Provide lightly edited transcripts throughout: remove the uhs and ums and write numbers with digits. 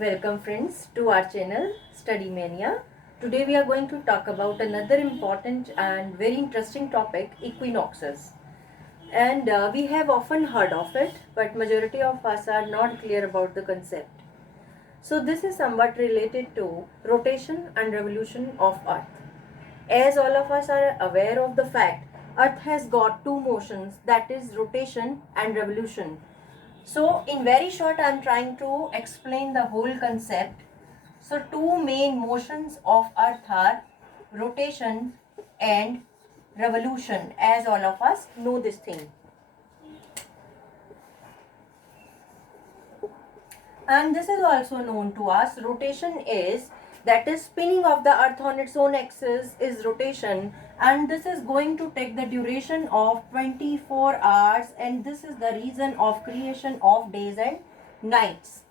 Welcome friends to our channel Study Mania. Today we are going to talk about another important and very interesting topic, equinoxes. And we have often heard of it, but majority of us are not clear about the concept. So this is somewhat related to rotation and revolution of Earth. As all of us are aware of the fact, Earth has got two motions, that is rotation and revolution. So in very short, I am trying to explain the whole concept. So two main motions of Earth are rotation and revolution, as all of us know this thing. And this is also known to us. Rotation is, that is spinning of the Earth on its own axis is rotation, and this is going to take the duration of 24 hours, and this is the reason of creation of days and nights.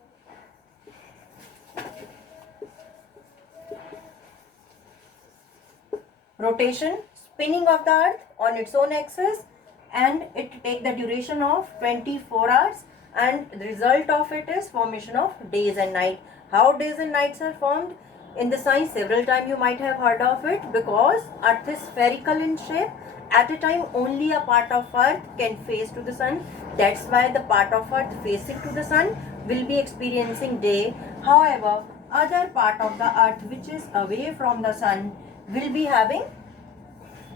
Rotation, spinning of the Earth on its own axis, and it take the duration of 24 hours, and the result of it is formation of days and night. How days and nights are formed? In the science, several times you might have heard of it, because Earth is spherical in shape. At a time, only a part of Earth can face to the sun. That's why the part of Earth facing to the sun will be experiencing day. However, other part of the Earth which is away from the sun will be having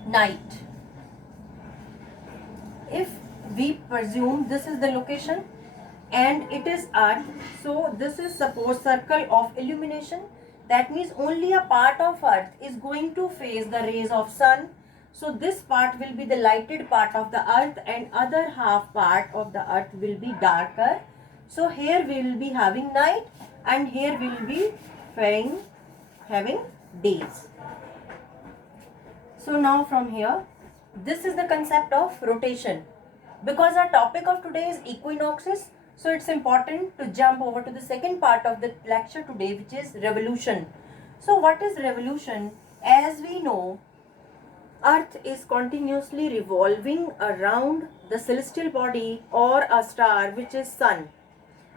night. If we presume this is the location and it is Earth, so this is suppose circle of illumination. That means only a part of Earth is going to face the rays of sun. So this part will be the lighted part of the Earth, and other half part of the Earth will be darker. So here we will be having night, and here we will be having days. So now from here, this is the concept of rotation. Because our topic of today is equinoxes, so it's important to jump over to the second part of the lecture today, which is revolution. So what is revolution? As we know, Earth is continuously revolving around the celestial body or a star, which is Sun.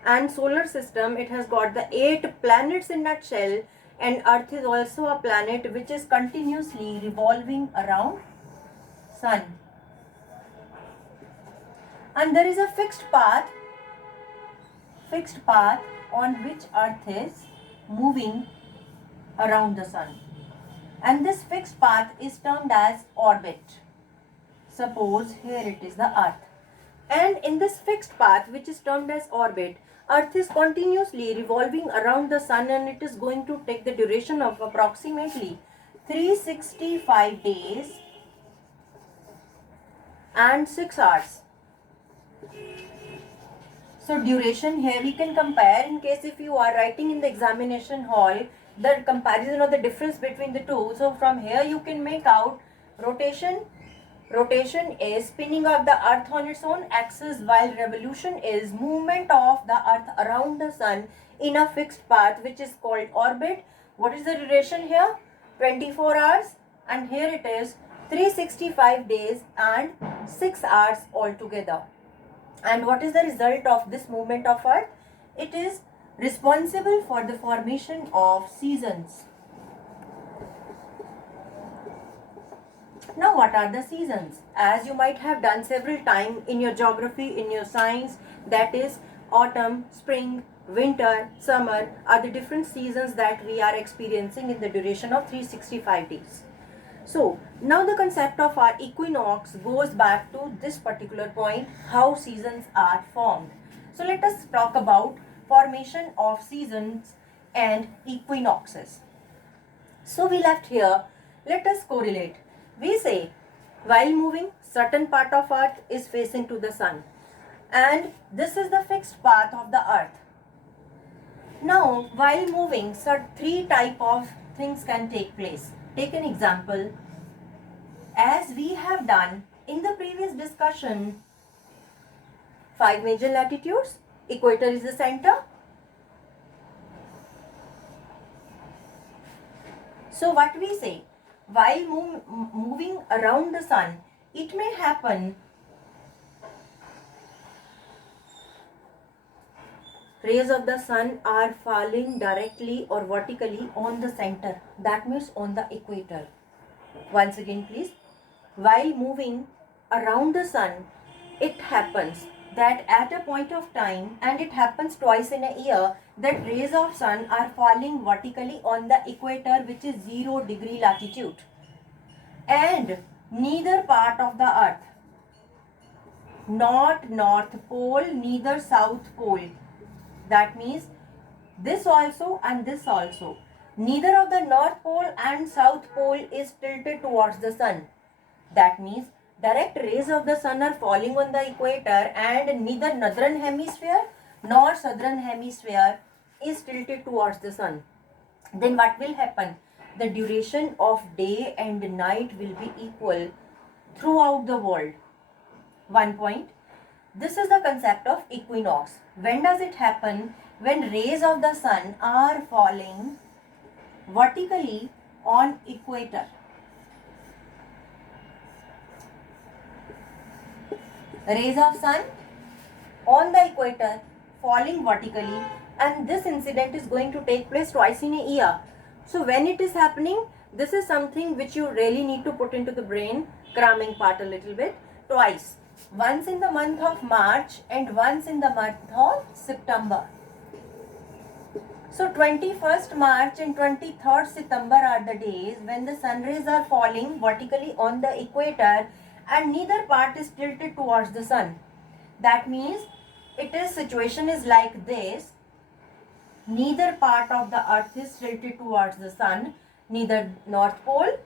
And solar system, it has got the 8 planets in nutshell, and Earth is also a planet which is continuously revolving around Sun. And there is a fixed path on which Earth is moving around the Sun. And this fixed path is termed as orbit. Suppose here it is the Earth. And in this fixed path, which is termed as orbit, Earth is continuously revolving around the Sun, and it is going to take the duration of approximately 365 days and 6 hours. So duration here we can compare, in case if you are writing in the examination hall, the comparison or the difference between the two. So from here you can make out rotation. Rotation is spinning of the Earth on its own axis, while revolution is movement of the Earth around the Sun in a fixed path, which is called orbit. What is the duration here? 24 hours, and here it is 365 days and 6 hours altogether. And what is the result of this movement of Earth? It is responsible for the formation of seasons. Now what are the seasons? As you might have done several times in your geography, in your science, that is autumn, spring, winter, summer are the different seasons that we are experiencing in the duration of 365 days. So now the concept of our equinox goes back to this particular point, how seasons are formed. So let us talk about formation of seasons and equinoxes. So we left here, let us correlate. We say while moving, certain part of Earth is facing to the Sun, and this is the fixed path of the Earth. Now while moving, 3 type of things can take place. Take an example. As we have done in the previous discussion, 5 major latitudes, equator is the center. So what we say, while moving around the Sun, it may happen rays of the sun are falling directly or vertically on the center, that means on the equator. Once again please, while moving around the sun, it happens that at a point of time, and it happens twice in a year, that rays of sun are falling vertically on the equator, which is 0 degree latitude, and neither part of the earth, not north pole, neither south pole, that means this also and this also, neither of the north pole and south pole is tilted towards the sun. That means direct rays of the sun are falling on the equator, and neither northern hemisphere nor southern hemisphere is tilted towards the sun. Then what will happen? The duration of day and night will be equal throughout the world. One point. This is the concept of equinox. When does it happen? When rays of the sun are falling vertically on equator. Rays of sun on the equator falling vertically, and this incident is going to take place twice in a year. So when it is happening, this is something which you really need to put into the brain, cramming part a little bit, twice. Once in the month of March and once in the month of September. So 21st March and 23rd September are the days when the sun rays are falling vertically on the equator, and neither part is tilted towards the sun. That means situation is like this. Neither part of the earth is tilted towards the sun, neither north pole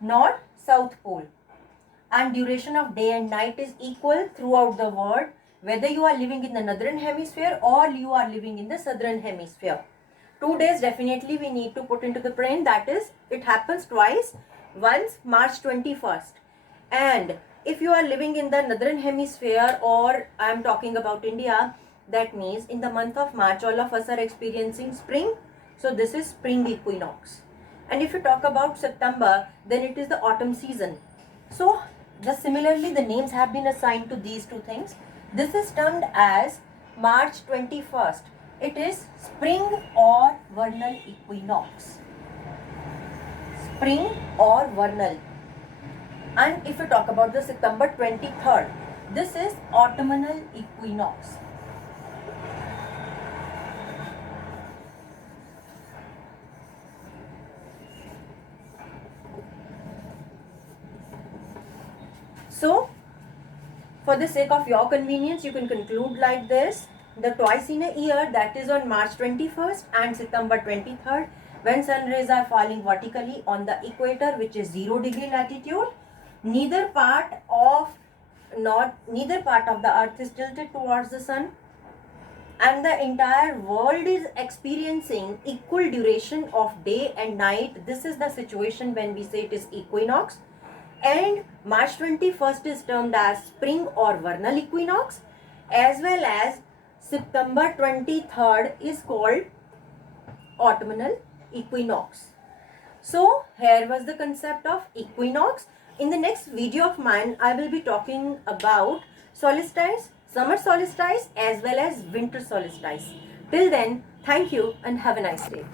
nor south pole. And duration of day and night is equal throughout the world, whether you are living in the northern hemisphere or you are living in the southern hemisphere. 2 days definitely we need to put into the brain, that is, it happens twice. Once March 21st. And if you are living in the northern hemisphere, or I am talking about India, that means in the month of March all of us are experiencing spring. So this is spring equinox. And if you talk about September, then it is the autumn season. So just similarly, the names have been assigned to these two things. This is termed as March 21st. It is spring or vernal equinox. Spring or vernal. And if you talk about the September 23rd, this is autumnal equinox. So, for the sake of your convenience, you can conclude like this. The twice in a year, that is on March 21st and September 23rd, when sun rays are falling vertically on the equator, which is 0 degree latitude, neither part of the earth is tilted towards the sun, and the entire world is experiencing equal duration of day and night. This is the situation when we say it is equinox. And March 21st is termed as spring or vernal equinox, as well as September 23rd is called autumnal equinox. So here was the concept of equinox. In the next video of mine, I will be talking about solstice, summer solstice as well as winter solstice. Till then, thank you and have a nice day.